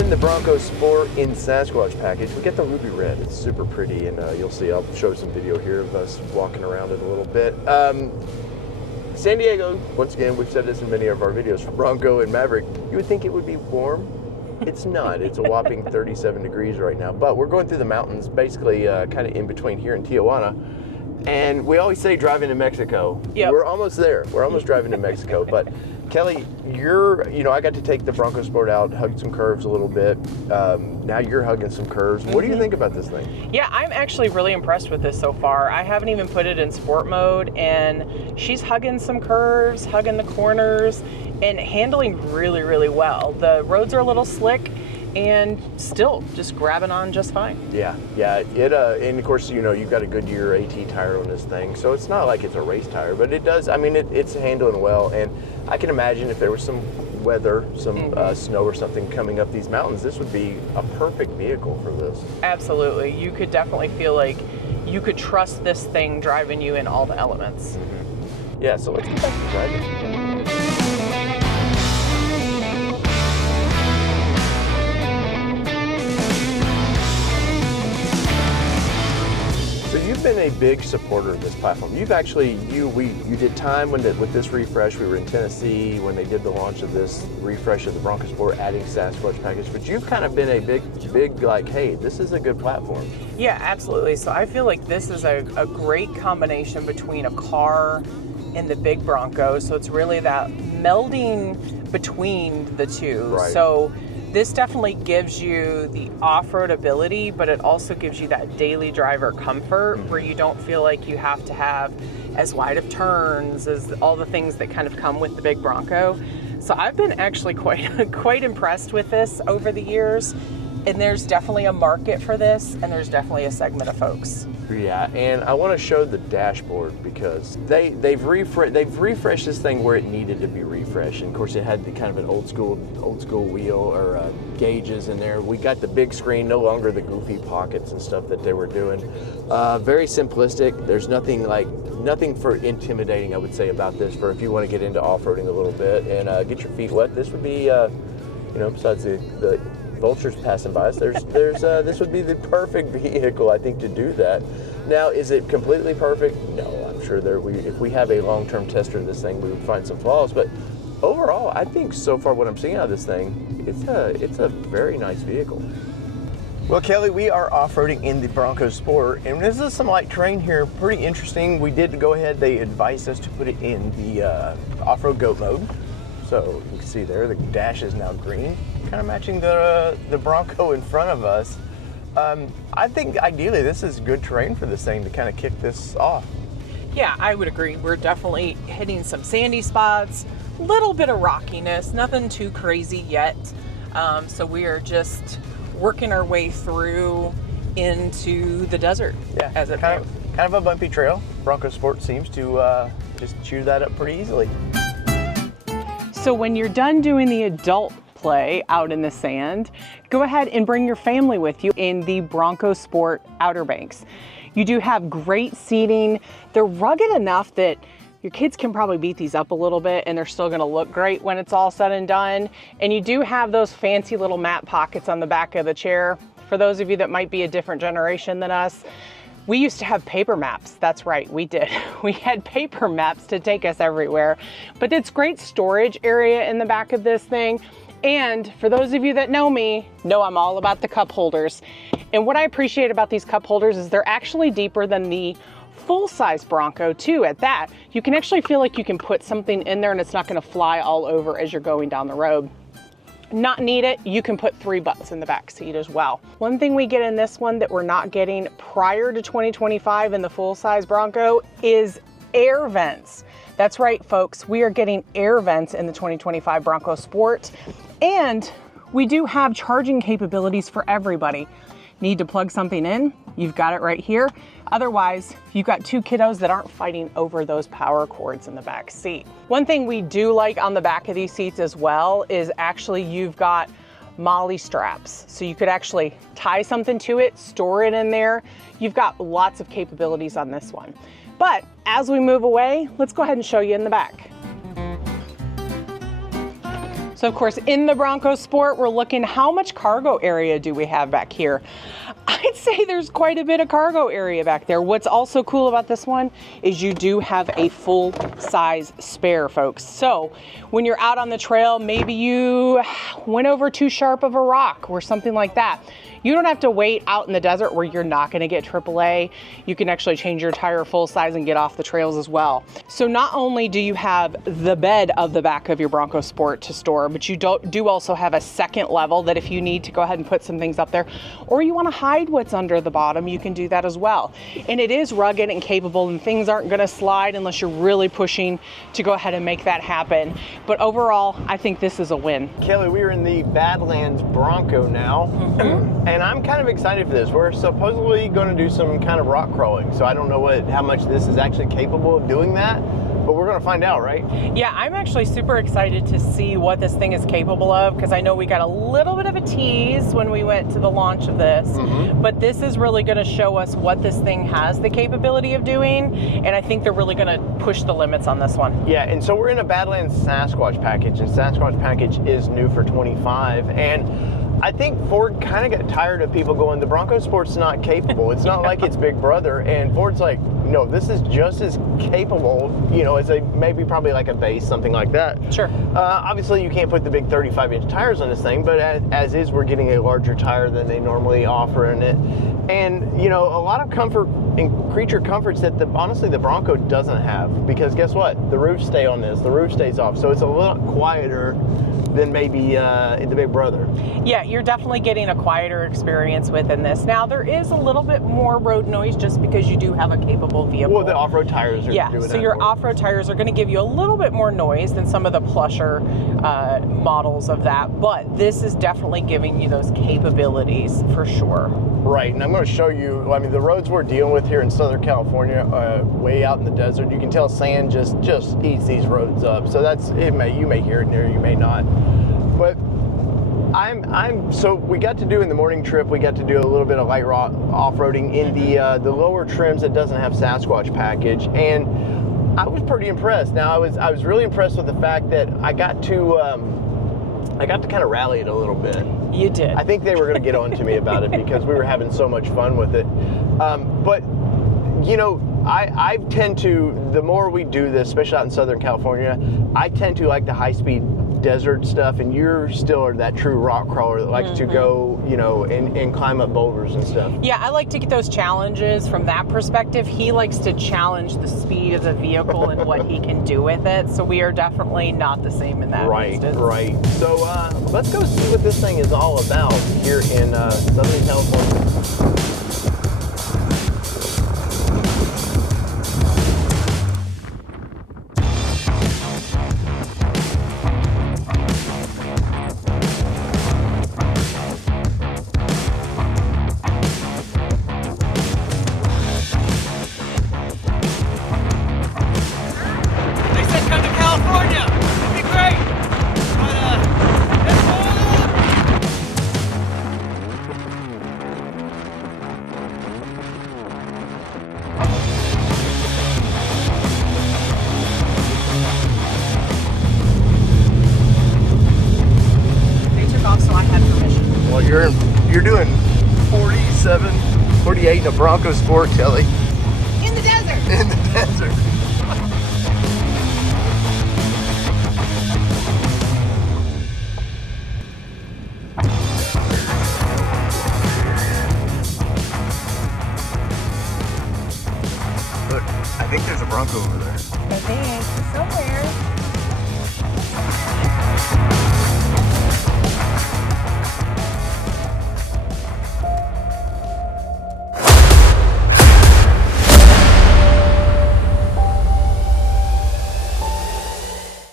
in the Bronco Sport in Sasquatch package. We get the ruby red. It's super pretty, and you'll see. I'll show some video here of us walking around it a little bit. San Diego, once again, we've said this in many of our videos for Bronco and Maverick. You would think it would be warm. It's not. It's a whopping 37 degrees right now. But we're going through the mountains, basically kind of in between here and Tijuana. And we always say driving to Mexico. Yep. We're almost there. We're almost driving to Mexico. But Kelly, I got to take the Bronco Sport out, hug some curves a little bit. Now you're hugging some curves. What do you think about this thing? Yeah, I'm actually really impressed with this so far. I haven't even put it in sport mode, and she's hugging some curves, hugging the corners, and handling really, really well. The roads are a little slick, and still just grabbing on just fine. Yeah. And of course, you've got a Goodyear AT tire on this thing, so it's not like it's a race tire, but it does. I mean, it's handling well, and I can imagine if there was some weather, some snow or something coming up these mountains, this would be a perfect vehicle for this. Absolutely. You could definitely feel like you could trust this thing driving you in all the elements. Mm-hmm. Yeah, so let's get back to driving. You've been a big supporter of this platform. You've actually, you did time with this refresh. We were in Tennessee when they did the launch of this refresh of the Bronco Sport, adding Sasquatch package. But you've kind of been a big like, hey, this is a good platform. Yeah, absolutely. So I feel like this is a great combination between a car and the big Bronco. So it's really that melding between the two. Right. So this definitely gives you the off-road ability, but it also gives you that daily driver comfort where you don't feel like you have to have as wide of turns as all the things that kind of come with the big Bronco. So I've been actually quite impressed with this over the years, and there's definitely a market for this, and there's definitely a segment of folks. Yeah, and I want to show the dashboard because they've refreshed this thing where it needed to be refreshed. And of course, it had the kind of an old school wheel or gauges in there. We got the big screen, no longer the goofy pockets and stuff that they were doing. Very simplistic. There's nothing for intimidating, I would say, about this. For if you want to get into off-roading a little bit and get your feet wet, this would be, besides the vultures passing by us, this would be the perfect vehicle, I think, to do that. Now, is it completely perfect? No, I'm sure if we have a long-term tester of this thing, we would find some flaws. But overall, I think so far what I'm seeing out of this thing, it's a very nice vehicle. Well, Kelly, we are off-roading in the Bronco Sport, and this is some light terrain here, pretty interesting. We did go ahead, they advised us to put it in the off-road GOAT mode. So you can see there, the dash is now green, kind of matching the Bronco in front of us. I think ideally this is good terrain for this thing to kind of kick this off. Yeah, I would agree. We're definitely hitting some sandy spots, a little bit of rockiness, nothing too crazy yet. So we are just working our way through into the desert. Yeah, as it kind of a bumpy trail. Bronco Sport seems to just chew that up pretty easily. So when you're done doing the adult play out in the sand, go ahead and bring your family with you in the Bronco Sport Outer Banks. You do have great seating. They're rugged enough that your kids can probably beat these up a little bit and they're still gonna look great when it's all said and done. And you do have those fancy little mat pockets on the back of the chair. For those of you that might be a different generation than us, we used to have paper maps. That's right, we did. We had paper maps to take us everywhere. But it's great storage area in the back of this thing. And for those of you that know me, know I'm all about the cup holders. And what I appreciate about these cup holders is they're actually deeper than the full-size Bronco too. At that, you can actually feel like you can put something in there and it's not gonna fly all over as you're going down the road. Not need it, you can put 3 butts in the back seat as well. One thing we get in this one that we're not getting prior to 2025 in the full-size Bronco is air vents. That's right, folks, we are getting air vents in the 2025 Bronco Sport, and we do have charging capabilities for everybody. Need to plug something in? You've got it right here. Otherwise, you've got 2 kiddos that aren't fighting over those power cords in the back seat. One thing we do like on the back of these seats as well is actually you've got MOLLE straps. So you could actually tie something to it, store it in there. You've got lots of capabilities on this one. But as we move away, let's go ahead and show you in the back. So of course, in the Bronco Sport, we're looking how much cargo area do we have back here? I'd say there's quite a bit of cargo area back there. What's also cool about this one is you do have a full size spare, folks. So when you're out on the trail, maybe you went over too sharp of a rock or something like that. You don't have to wait out in the desert where you're not going to get AAA. You can actually change your tire full size and get off the trails as well. So not only do you have the bed of the back of your Bronco Sport to store, but you do also have a second level that if you need to go ahead and put some things up there, or you want to hide what's under the bottom, you can do that as well. And it is rugged and capable, and things aren't going to slide unless you're really pushing to go ahead and make that happen. But overall, I think this is a win. Kelly, we are in the Badlands Bronco now. And I'm kind of excited for this. We're supposedly going to do some kind of rock crawling. So I don't know how much this is actually capable of doing that, but we're going to find out, right? Yeah, I'm actually super excited to see what this thing is capable of, because I know we got a little bit of a tease when we went to the launch of this, but this is really going to show us what this thing has the capability of doing, and I think they're really going to push the limits on this one. Yeah, and so we're in a Badlands Sasquatch package, and Sasquatch package is new for 25, and I think Ford kind of got tired of people going, the Bronco Sport's not capable. It's not like it's Big Brother. And Ford's like, no, this is just as capable, you know, as maybe probably like a base, something like that. Sure. Obviously, you can't put the big 35-inch tires on this thing, but as is, we're getting a larger tire than they normally offer in it. And, you know, a lot of comfort and creature comforts that honestly the Bronco doesn't have, because guess what? The roof stays on this. The roof stays off. So it's a little quieter than maybe in the Big Brother. Yeah, you're definitely getting a quieter experience within this. Now, there is a little bit more road noise just because you do have a capable vehicle. Well, the off-road tires are doing that. So your off-road tires are going to give you a little bit more noise than some of the plusher models of that, but this is definitely giving you those capabilities for sure. Right, and I'm going to show you, I mean, the roads we're dealing with here in Southern California, way out in the desert, you can tell sand just eats these roads up. So you may hear it near, you may not. But so we got to do in the morning trip, we got to do a little bit of light off-roading in the lower trims that doesn't have Sasquatch package, and I was pretty impressed. Now I was really impressed with the fact that I got to kind of rally it a little bit. You did. I think they were going to get on to me about it because we were having so much fun with it. But you know, I tend to, the more we do this, especially out in Southern California, I tend to like the high-speed desert stuff, and you're still that true rock crawler that likes to go, you know, and climb up boulders and stuff. Yeah, I like to get those challenges from that perspective. He likes to challenge the speed of the vehicle and what he can do with it. So we are definitely not the same in that instance. Right. So let's go see what this thing is all about here in Southern California. You're doing 47, 48 in a Bronco Sport, Kelly. In the desert. In the desert. Look, I think there's a Bronco over there. I think.